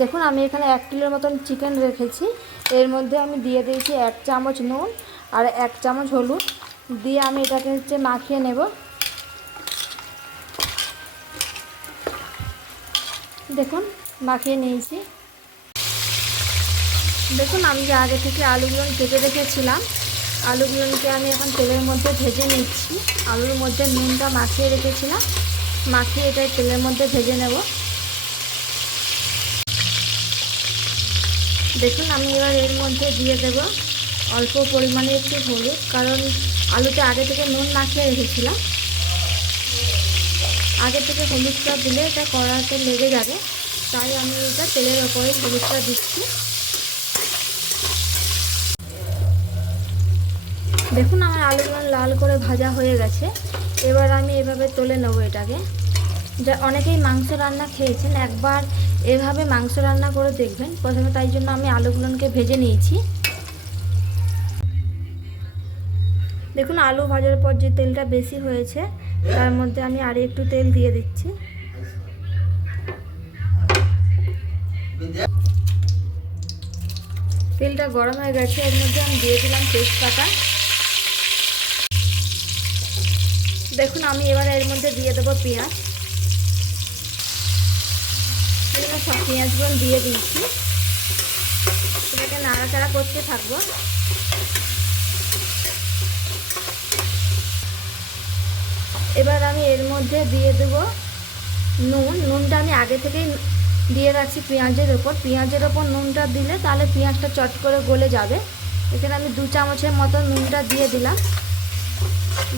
দেখুন, আমি এখানে এক কিলোর মতন চিকেন রেখেছি। এর মধ্যে আমি দিয়ে দিয়েছি এক চামচ নুন আর এক চামচ হলুদ। দিয়ে আমি এটাকে হচ্ছে মাখিয়ে নেব। দেখুন, মাখিয়ে নিয়েছি। দেখুন, আমি যে আগে থেকে আলুগুলো কেটে রেখেছিলাম, আলুগুলোকে আমি এখন তেলের মধ্যে ভেজে নিচ্ছি। আলুর মধ্যে নুনটা মাখিয়ে রেখেছিলাম। মাখিয়ে এটা তেলের মধ্যে ভেজে নেব। দেখুন, আমি এবার এর মধ্যে দিয়ে দেব অল্প পরিমাণে একটু হলুদ, কারণ আলুতে আগে থেকে নুন মাখিয়ে রেখেছিলাম। আগে থেকে হলুদটা দিলে এটা কড়াতে লেগে যাবে, তাই আমি এটা তেলের ওপরে হলুদটা দিচ্ছি। দেখুন, আমার আলুগুলো লাল করে ভাজা হয়ে গেছে, এবার আমি এভাবে তুলে নেব এটাকে। যা অনেকেই মাংস রান্না খেয়েছেন, একবার এভাবে মাংস রান্না করে দেখবেন। প্রথমে তাই জন্য আমি আলুগুলোকে ভেজে নিয়েছি। দেখুন, আলু ভাজার পর যে তেলটা বেশি হয়েছে, তার মধ্যে আমি আর একটু তেল দিয়ে দিচ্ছি। তেলটা গরম হয়ে গেছে, এর মধ্যে আমি দিয়ে দিলাম তেজপাতা। দেখুন, আমি এবার এর মধ্যে দিয়ে দেবো পেঁয়াজ। এখানে সব পেঁয়াজগুলো দিয়ে দিয়েছি। এটাকে নাড়াচাড়া করতে থাকব। এবার আমি এর মধ্যে দিয়ে দেব নুন। নুনটা আমি আগে থেকেই দিয়ে রাখছি পেঁয়াজের ওপর। পেঁয়াজের ওপর নুনটা দিলে তাহলে পেঁয়াজটা চট করে গলে যাবে। এখানে আমি দু চামচের মতো নুনটা দিয়ে দিলাম।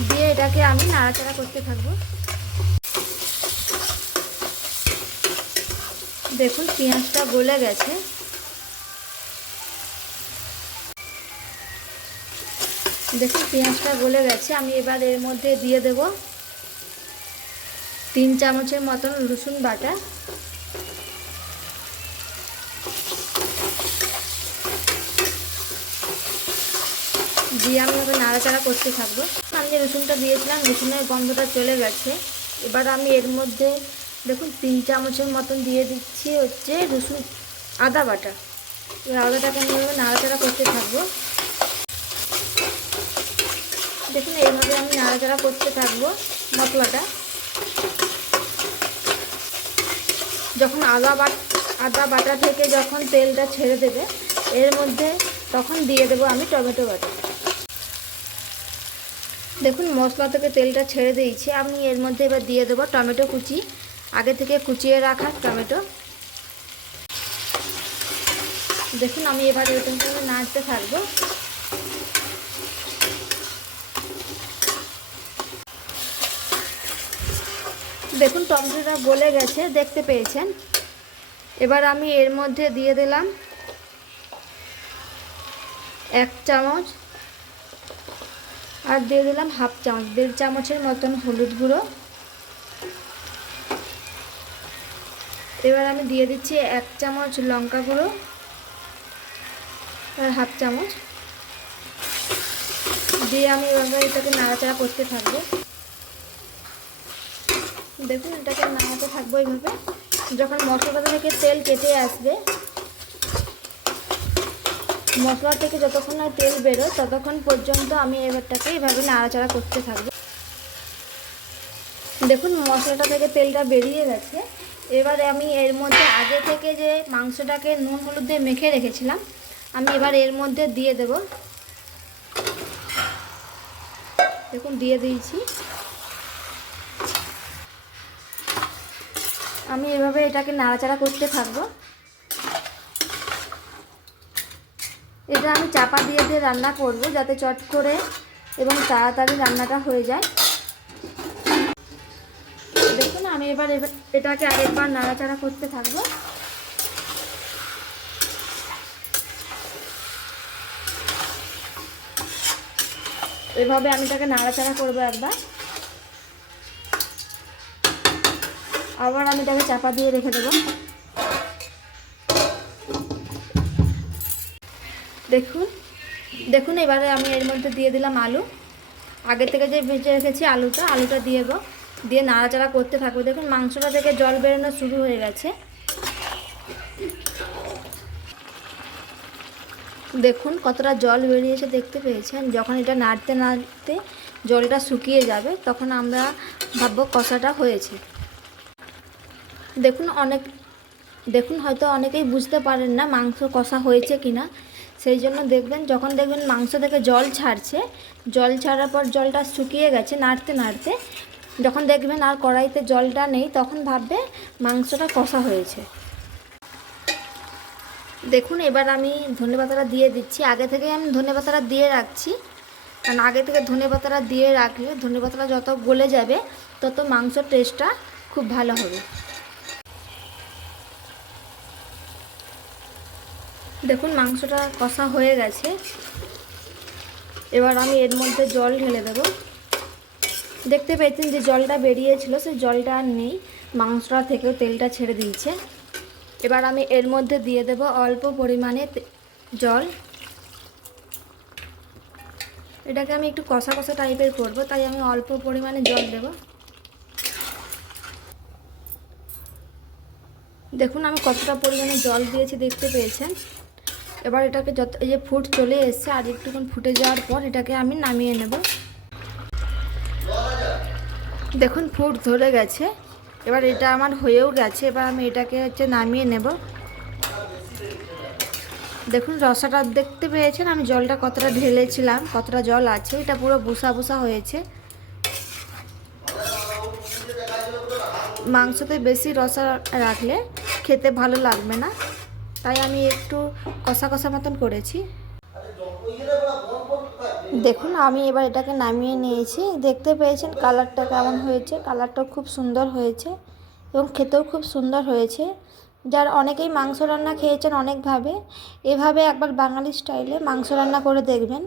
দিয়ে এটাকে আমি নাড়াচাড়া করতে থাকব। দেখুন, পেঁয়াজটা গলে গেছে। দেখুন, পেঁয়াজটা গলে গেছে। আমি এবার এর মধ্যে দিয়ে দেব তিন চামচের মতন রসুন বাটা। দিয়ে আমি ওকে নাড়াচাড়া করতে থাকব। আমি রসুনটা দিয়েছিলাম, রসুনের গন্ধটা চলে গেছে। এবার আমি এর মধ্যে দেখুন, তিন চামচের মতন দিয়ে দিচ্ছি হচ্ছে রসুন, আদা বাটা। এবার আদাটাকে আমি নাড়াচাড়া করতে থাকব। দেখুন, এইভাবে আমি নাড়াচাড়া করতে থাকব মশলাটা। যখন আদা বাট, আদা বাটা থেকে যখন তেলটা ছেড়ে দেবে, এর মধ্যে তখন দিয়ে দেবো আমি টমেটো বাটা। দেখুন, মশলা থেকে তেলটা ছেড়ে দিয়েছি। আমি এর মধ্যে এবার দিয়ে দেবো টমেটো কুচি। আগে থেকে কুচিয়ে রাখা টমেটো। দেখুন, আমি এবার এরকম করে নাড়তে থাকব। দেখুন, টমেটোটা গলে গেছে, দেখতে পেয়েছেন? এবার আমি এর মধ্যে দিয়ে দিলাম এক চামচ আর দিয়ে দিলাম হাফ চামচ, দেড় চামচের মতন হলুদ গুঁড়ো। এবার আমি দিয়ে দিচ্ছি এক চামচ লঙ্কা গুঁড়ো আর হাফ চামচ। দিয়ে আমি এবার এটাকে নাড়াচাড়া করতে থাকব। দেখুন, এটাকে নাড়াতে থাকব এইভাবে যখন মশলাটা থেকে তেল কেটে আসবে, মশলা থেকে যতক্ষণ না তেল বেরোয়, ততক্ষণ পর্যন্ত আমি এবারটাকে এইভাবে নাড়াচাড়া করতে থাকব। দেখুন, মশলাটা থেকে তেলটা বেরিয়ে গেছে। এবারে আমি এর মধ্যে আগে থেকে যে মাংসটাকে নুন হলুদ দিয়ে মেখে রেখেছিলাম, আমি এবার এর মধ্যে দিয়ে দেব। দেখুন, দিয়ে দিয়েছি। আমি এভাবে এটাকে নাড়াচাড়া করতে থাকব। এটা আমি চাপা দিয়ে দিয়ে রান্না করব, যাতে চট করে এবং তাড়াতাড়ি রান্নাটা হয়ে যায়। আমি এবার এটাকে আরেকবার নাড়াচাড়া করতে থাকব। এভাবে আমি এটাকে নাড়াচাড়া করব একবার। আবার আমি এটাকে চাপা দিয়ে রেখে দেবো। দেখুন দেখুন, এবারে আমি এর মধ্যে দিয়ে দিলাম আলু। আগে থেকে যে ভেজে রেখেছি আলুটা আলুটা দিয়ে দেবো। দিয়ে নাড়াচাড়া করতে থাকব। দেখুন, মাংসটা থেকে জল বেরোনো শুরু হয়ে গেছে। দেখুন, কতটা জল বেরিয়েছে, দেখতে পেয়েছেন? যখন এটা নাড়তে নাড়তে জলটা শুকিয়ে যাবে, তখন আমরা ভাববো কষাটা হয়েছে। দেখুন, অনেক, দেখুন, হয়তো অনেকেই বুঝতে পারেন না মাংস কষা হয়েছে কি না সেই জন্য দেখবেন, যখন দেখবেন মাংস থেকে জল ছাড়ছে, জল ছাড়ার পর জলটা শুকিয়ে গেছে নাড়তে নাড়তে যখন দেখবেন আর কড়াইতে জলটা নেই, তখন ভাববে মাংসটা কষা হয়েছে। দেখুন, এবার আমি ধনে পাতাটা দিয়ে দিচ্ছি। আগে থেকে আমি ধনে পাতাটা দিয়ে রাখছি। কারণ আগে থেকে ধনে পাতাটা দিয়ে রাখলে, ধনে পাতাটা যত গলে যাবে, তত মাংসর টেস্টটা খুব ভালো হবে। দেখুন, মাংসটা কষা হয়ে গেছে। এবার আমি এর মধ্যে জল ঢেলে দেবো। দেখতে পেয়েছেন যে জলটা বেরিয়েছিল, সেই জলটা আর নেই। মাংসটা থেকেও তেলটা ছেড়ে দিয়েছে। এবার আমি এর মধ্যে দিয়ে দেব অল্প পরিমাণে জল। এটাকে আমি একটু কষা কষা টাইপের করব, তাই আমি অল্প পরিমাণে জল দেব। দেখুন, আমি কতটা পরিমাণে জল দিয়েছি, দেখতে পেয়েছেন? এবার এটাকে যত এই যে ফুট চলে এসছে, আর একটুক্ষণ ফুটে যাওয়ার পর এটাকে আমি নামিয়ে নেব। দেখুন ফুট ধরে গেছে। এবার এটা আমার হয়েও গেছে, এবার আমি এটাকে হচ্ছে নামিয়ে নেব। দেখুন, রসাটা দেখতে পেয়েছেন, আমি জলটা কতটা ঢেলেছিলাম, কতটা জল আছে, এটা পুরো বুসা বুসা হয়েছে। মাংসতে বেশি রসা রাখলে খেতে ভালো লাগবে না, তাই আমি একটু কষা কষা মতন করেছি। দেখুন, আমি এবার এটাকে নামিয়ে নিয়েছি। দেখতে পেয়েছেন কালারটা কেমন হয়েছে? কালারটা খুব সুন্দর হয়েছে এবং খেতেও খুব সুন্দর হয়েছে। যার অনেকেই মাংস রান্না খেয়েছেন অনেকভাবে। এভাবে একবার বাঙালি স্টাইলে মাংস রান্না করে দেখবেন।